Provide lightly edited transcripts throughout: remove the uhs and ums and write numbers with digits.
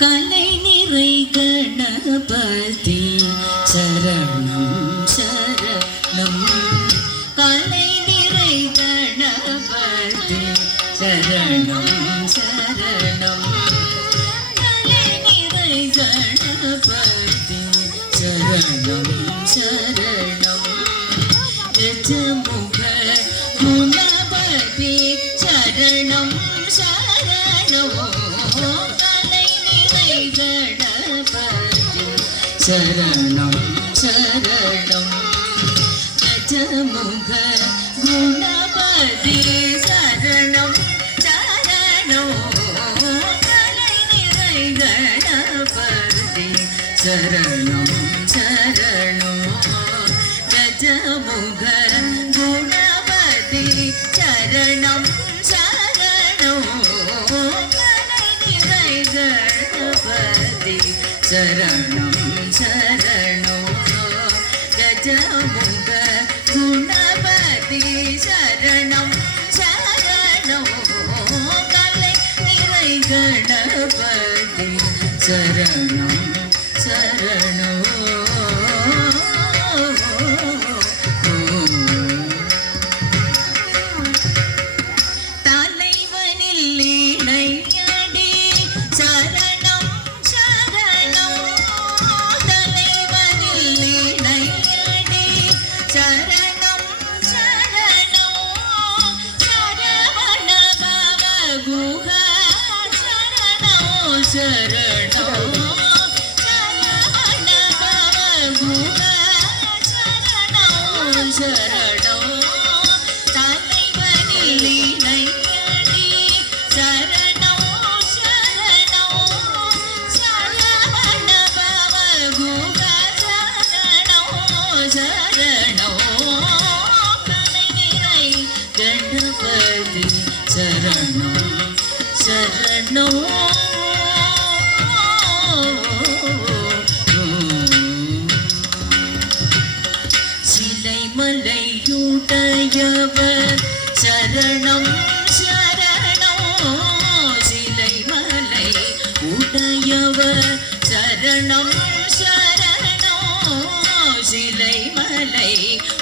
கலை நிறை கணபதி சரணம் சரணம். கலை நிறை கணபதி சரணம் சரணம். கலை நிறை கணபதி சரணம் சரணம். கஜமுக குணபதி சரணம் சரணம். கலை நிறை கணபதி சரணம் சரணம். கஜமுக குணபதி சரணம் சரணம். கலை நிறை கணபதி சரணம் சரணம். கஜமுக குணபதி சரணம் சரணம். கலை நிறை கணபதி சரணம் சரணம். கஜமுக குணபதி சரணம் சரணம். கலை நிறை கணபதி சரணம் சரணம். தலைவனில் இணையடி சரணம் சரணம். தலைவனில் இணையடி சரணம் சரணம். சரவண பவ குஹ சரணம் சரணம். சரவண பவ குஹ சரணம் சரணம். தலைவனில் இணையடி சரணம் சரணம். சரவண பவ குஹ சரணம் சரணம். கலை நிறை கணபதி சரணம் சரணம். சிலைமலையுடையவர் சரணம் சரணம். சிலைமலை உடையவர் சரணம் சரணம். சிலைமலை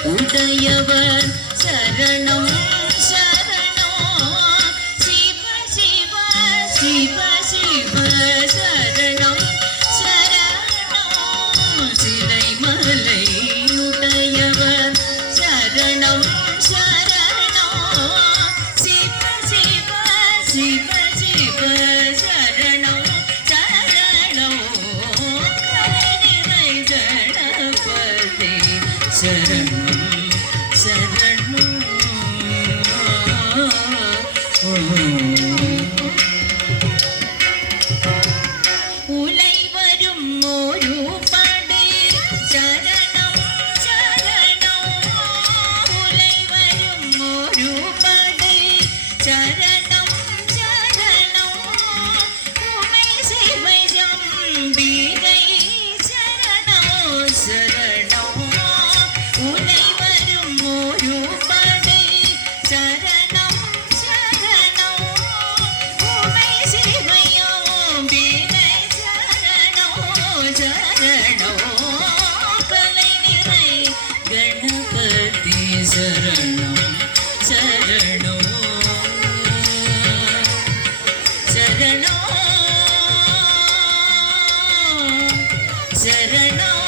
உடையவர் சரணம் சரணம். சிவ சிவ சிவ சிவ சரணம் சரணம். சிலைமலை உடையவர் சரணம் சரணம். சிவ சிவ சிவ சிவ சரணம் சரணம். கலை நிறை கணபதி சரணம் சரணம். உலை வரும் ஒரு படை சரணம் சரணம். உலை வரும் ஒரு படை சரணம் சரணம். உமை சிவை ஜம்பிகை சரணம் சரணம். உலை வரும் ஒரு படை சரணம் சரணம். உமை சிவை ஜம்பிகை சரணம் சரணம். கலை நிறை கணபதி சரணம் சரணம் சரணம் சரணம்.